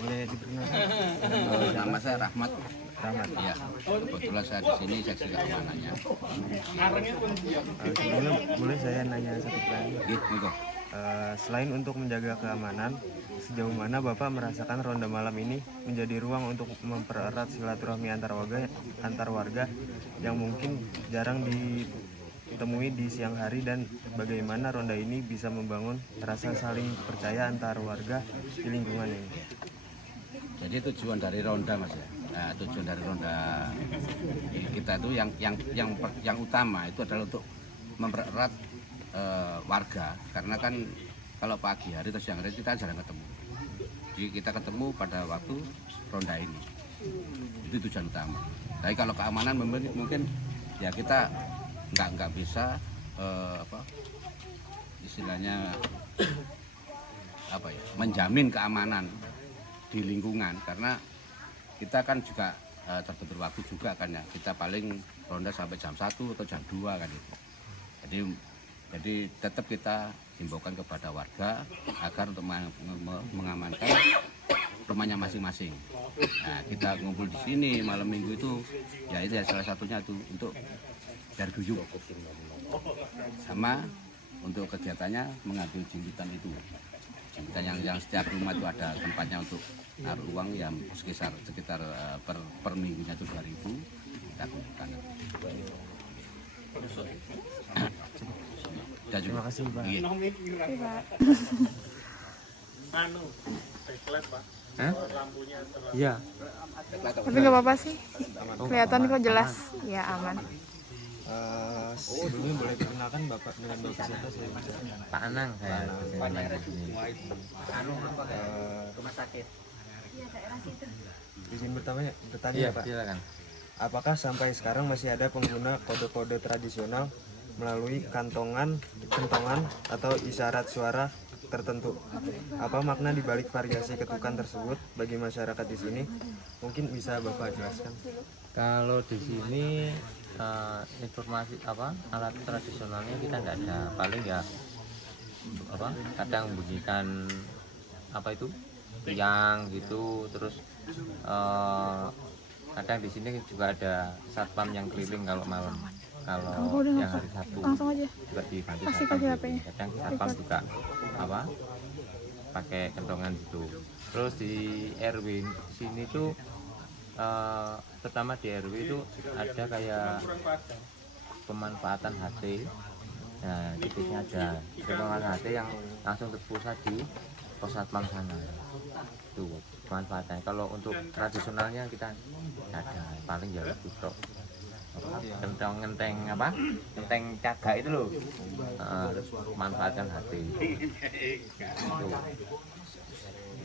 Boleh diperkenalkan? Nama saya Rahmat. Rahmat. Ya, kebetulan saya di sini seksi keamanannya. Sebelum boleh saya nanya satu pertanyaan? Gitu. Selain untuk menjaga keamanan, sejauh mana Bapak merasakan ronda malam ini menjadi ruang untuk mempererat silaturahmi antar warga yang mungkin jarang ditemui di siang hari, dan bagaimana ronda ini bisa membangun rasa saling percaya antar warga di lingkungan ini? Jadi tujuan dari ronda, Mas ya. Nah, tujuan dari ronda kita itu yang utama itu adalah untuk mempererat warga, karena kan kalau pagi hari atau siang hari kita jarang ketemu. Jadi kita ketemu pada waktu ronda ini. Itu tujuan utama. Tapi kalau keamanan mungkin ya kita nggak bisa istilahnya menjamin keamanan di lingkungan, karena kita kan juga terbentur waktu juga kan ya. Kita paling ronda sampai jam 1 atau jam 2 kan itu. Jadi tetap kita himbaukan kepada warga agar untuk mengamankan rumahnya masing-masing. Nah, kita ngumpul di sini malam minggu itu ya salah satunya itu untuk biar guyup. Sama untuk kegiatannya mengambil jimpitan itu. Jimpitan yang setiap rumah itu ada tempatnya untuk naruh uang yang sekitar per minggunya itu 2.000 kita gunakan. Terima kasih Pak. Iya. Iya. Tapi nggak apa-apa sih, kelihatan kok jelas. Ya aman. Sebelumnya boleh dikenalkan Bapak dengan Bapak siapa? Saya bicara. Pak Anang saya. Rumah sakit. Izin bertanya Iya, Pak. silakan. Apakah sampai sekarang masih ada pengguna kode-kode tradisional melalui kentongan atau isyarat suara tertentu? Apa makna dibalik variasi ketukan tersebut bagi masyarakat di sini? Mungkin bisa Bapak jelaskan. Kalau di sini informasi alat tradisionalnya kita nggak ada, paling ya kadang bunyikan tiang gitu, terus kadang di sini juga ada satpam yang keliling kalau malam. Kalau yang hari Sabtu Langsung aja. juga dibantu Kasih satpam. HP-nya. Kadang satpam juga pakai kentongan gitu. Terus di RW sini tuh pertama di RW itu ada kayak pemanfaatan HT. Nah, titiknya ada pemanfaatan HT yang langsung terpusat di pos satpam sana. Itu pemanfaatannya. Kalau untuk tradisionalnya kita nggak ada, paling ya itu tok. Ngenteng cagak itu loh. Manfaatkan HT.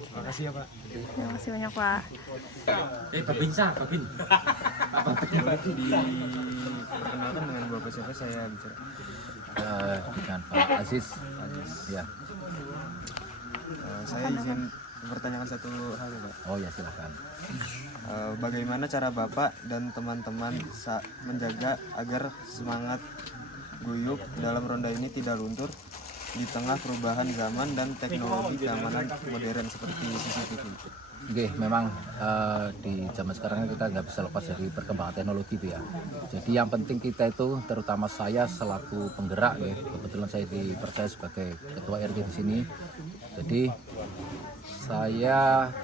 Terima kasih ya Pak. Terima kasih banyak Pak. Babin. Boleh diperkenalkan dengan Bapak siapa? Saya bicara. Dengan Pak Aziz. Ya. Saya izin mempertanyakan satu hal ya Pak. Oh ya, silakan. Bagaimana cara Bapak dan teman-teman menjaga agar semangat guyup dalam ronda ini tidak luntur di tengah perubahan zaman dan teknologi keamanan modern seperti CCTV? Oke, memang di zaman sekarang kita nggak bisa lepas dari perkembangan teknologi itu ya. Jadi yang penting kita itu, terutama saya selaku penggerak ya, kebetulan saya dipercaya sebagai ketua RT di sini. Jadi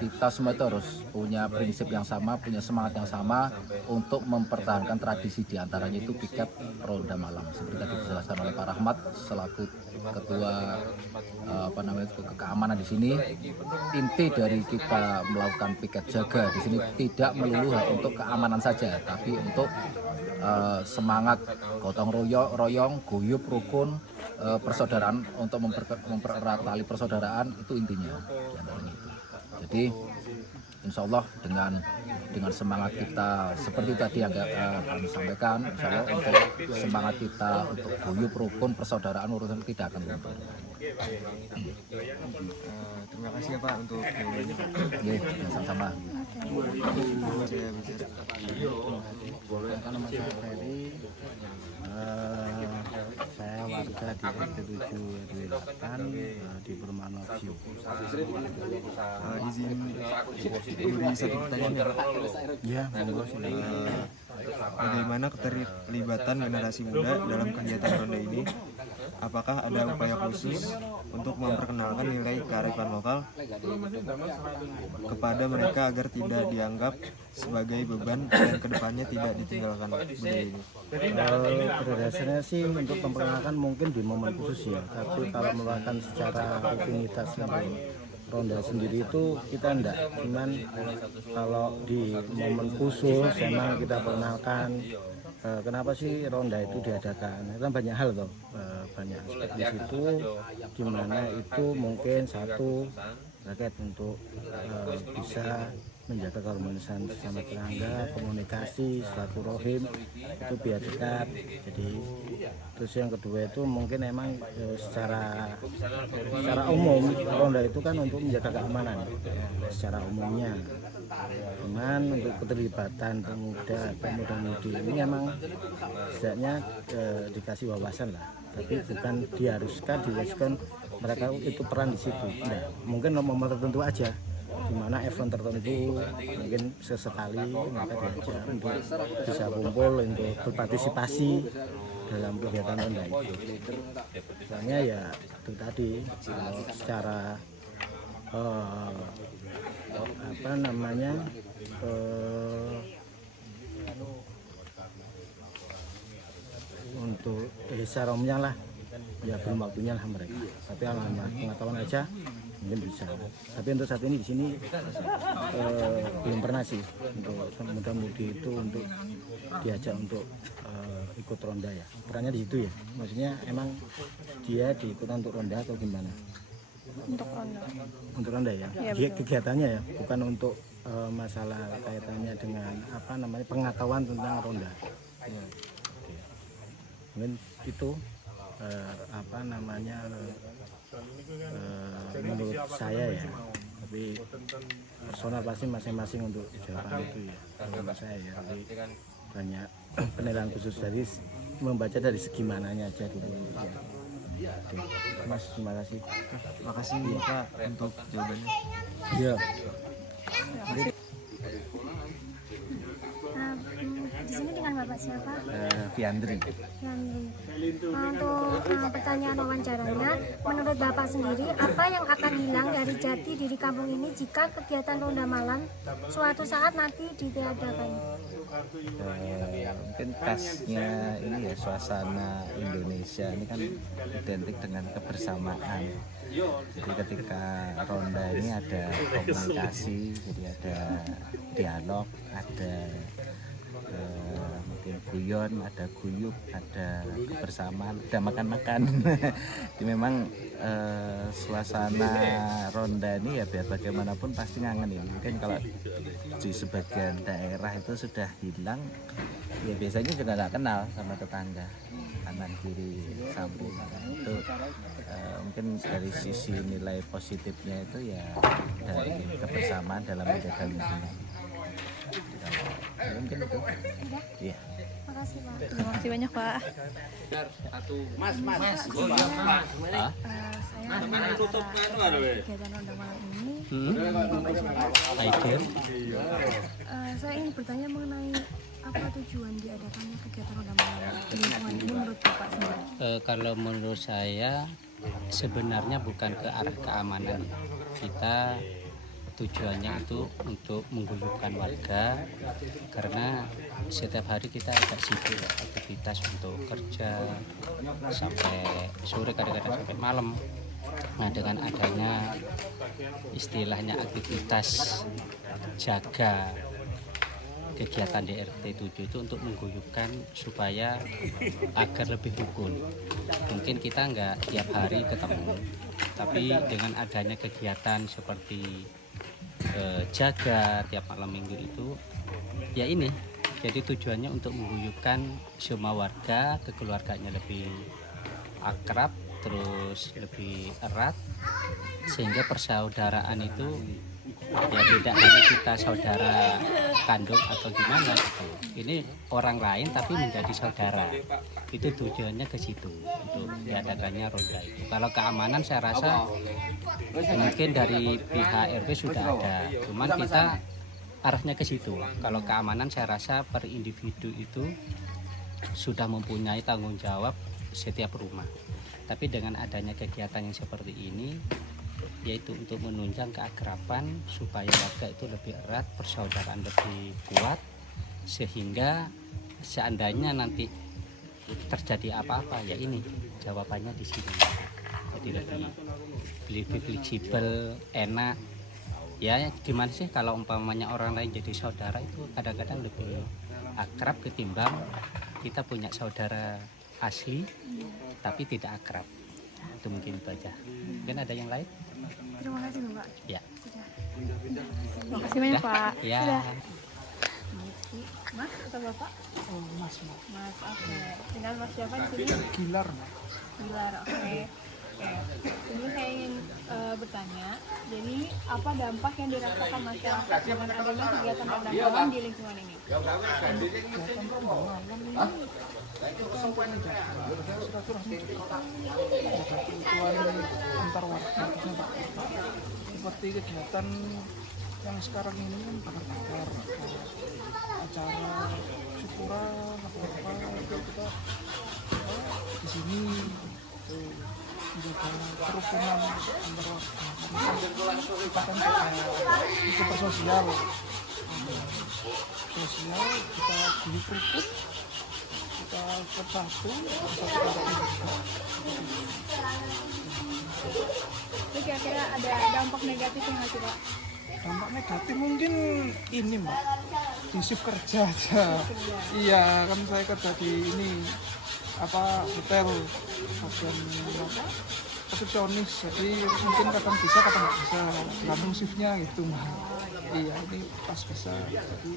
kita semua itu harus punya prinsip yang sama, punya semangat yang sama untuk mempertahankan tradisi, diantaranya itu piket ronda malam. Seperti tadi dijelaskan oleh Pak Rahmat selaku ketua keamanan di sini. Inti dari kita melakukan piket jaga di sini tidak melulu untuk keamanan saja, tapi untuk semangat gotong royong, guyup, rukun, persaudaraan, untuk mempererat tali persaudaraan, itu intinya. Jadi insya Allah dengan semangat kita seperti tadi yang kami sampaikan, insya Allah untuk semangat kita untuk guyup, rukun, persaudaraan, urusan tidak akan luntur. Terima kasih ya Pak untuk Sama-sama. saya bicara. Nama saya Ferry. saya warga di RT 7 RW 8 di Perumahan View. Izin beri satu pertanyaan ya Pak. Ya, monggo silakan. Bagaimana keterlibatan generasi muda dalam kegiatan ronda ini? Apakah ada upaya khusus untuk memperkenalkan nilai kearifan lokal kepada mereka agar tidak dianggap sebagai beban dan kedepannya tidak ditinggalkan budaya ini? Pada dasarnya sih untuk memperkenalkan mungkin di momen khusus ya, tapi kalau melakukan secara rutinitas untuk ronda sendiri itu kita enggak, cuman kalau di momen khusus memang kita perkenalkan kenapa sih ronda itu diadakan. Itu kan banyak hal toh, banyak aspek di situ, dimana itu mungkin satu rakyat untuk bisa menjaga keharmonisan sesama tetangga, komunikasi, silaturahim itu biar dekat. Jadi terus yang kedua itu mungkin emang secara umum ronda itu kan untuk menjaga keamanan secara umumnya. Cuman untuk keterlibatan pemuda-mudi ini memang setidaknya dikasih wawasan lah, tapi bukan diwajibkan mereka itu peran di situ. Nah, mungkin nomor tertentu aja, di mana event tertentu mungkin sesekali mereka diajak untuk bisa kumpul untuk berpartisipasi dalam kegiatan ronda itu. Soalnya ya itu tadi kalau secara untuk secara umumnya lah ya belum waktunya lah mereka, tapi alhamdulillah pengetahuan aja mungkin bisa. Tapi untuk saat ini di sini belum pernah sih untuk muda-mudi itu untuk diajak untuk ikut ronda ya. Perannya di situ ya, maksudnya emang dia diikutan untuk ronda atau gimana? Untuk ronda ya, kegiatannya ya, bukan untuk masalah kaitannya dengan pengetahuan tentang ronda. Mungkin itu menurut saya ya, tapi personal pasti masing-masing untuk jawaban itu ya. Menurut saya ya, tapi banyak penilaian khusus dari membaca dari segi mananya aja dulu ya. Mas, terima kasih. Makasih Pak untuk jawabannya. Iya. Di sini dengan Bapak siapa? Fiandri. Untuk pertanyaan wawancaranya, menurut Bapak sendiri, apa yang akan hilang dari jati diri kampung ini jika kegiatan ronda malam suatu saat nanti ditiadakan? Mungkin khasnya ini ya, suasana Indonesia ini kan identik dengan kebersamaan. Jadi ketika ronda ini ada komunikasi, jadi ada dialog, ada mungkin guyon, ada guyup, ada kebersamaan, ada makan-makan. Jadi memang suasana ronda ini ya biar bagaimanapun pasti ngangenin. Mungkin kalau di sebagian daerah itu sudah hilang, ya biasanya juga nggak kenal sama tetangga, kanan kiri samping. Itu mungkin dari sisi nilai positifnya itu ya dari kebersamaan dalam menjaga lingkungan. Mungkin itu. Iya. Makasih Pak. Terima kasih banyak Pak. Kegiatan ronda malam ini. Saya ingin bertanya mengenai apa tujuan diadakannya kegiatan ronda malam di lingkungan ini menurut Bapak sendiri? Kalau menurut saya sebenarnya bukan ke arah keamanan. Kita tujuannya itu untuk mengguyupkan warga, karena setiap hari kita agak sibuk aktivitas untuk kerja sampai sore, kadang-kadang sampai malam. Nah, dengan adanya istilahnya aktivitas jaga kegiatan di RT 7 itu untuk mengguyupkan supaya agar lebih rukun. Mungkin kita nggak tiap hari ketemu, tapi dengan adanya kegiatan seperti jaga tiap malam minggu itu ya ini, jadi tujuannya untuk mengguyupkan semua warga, kekeluarganya lebih akrab, terus lebih erat, sehingga persaudaraan itu ya tidak hanya kita saudara kandung atau gimana gitu. Ini orang lain tapi menjadi saudara. Itu tujuannya ke situ untuk diadakannya ronda itu. Kalau keamanan saya rasa mungkin dari pihak RW sudah ada, cuman kita arahnya ke situ. Kalau keamanan saya rasa per individu itu sudah mempunyai tanggung jawab setiap rumah. Tapi dengan adanya kegiatan yang seperti ini, yaitu untuk menunjang keakraban supaya warga itu lebih erat, persaudaraan lebih kuat, sehingga seandainya nanti terjadi apa-apa, ya ini jawabannya di sini. Jadi lebih fleksibel, enak. Ya gimana sih kalau umpamanya orang lain jadi saudara itu kadang-kadang lebih akrab ketimbang kita punya saudara asli tapi tidak akrab. Itu mungkin itu aja. Mungkin ada yang lain? Terima kasih Bapak. Ya. Terima kasih banyak Pak. Ya. Sudah. Mas atau Bapak? Oh, Mas. Mas, oke. Dengan Mas siapa di sini? Gilar. Bilar, oke. Ini saya ingin bertanya, jadi apa dampak yang dirasakan masyarakat dengan adanya kegiatan ronda malam di lingkungan ini? Antar warga seperti kegiatan yang sekarang ini kan bakar-bakar acara syukuran apa kita di sini menjaga kerukunan antar warga. Kita kan itu bersosial, kita guyup rukun, kita bersatu Itu kira-kira ada dampak negatifnya nggak sih Pak? dampak negatif mungkin ini Mbak, di shift kerja aja. Iya kan saya kerja di ini hotel bagian resepsionis, jadi mungkin kadang bisa kadang nggak bisa, tergantung shiftnya gitu Mbak. Iya ini pas bisa jadi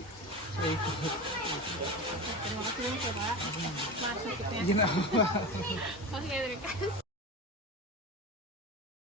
saya ikut. Terima kasih banyak ya Pak. Masuk ya. Iya, Oke, terima kasih.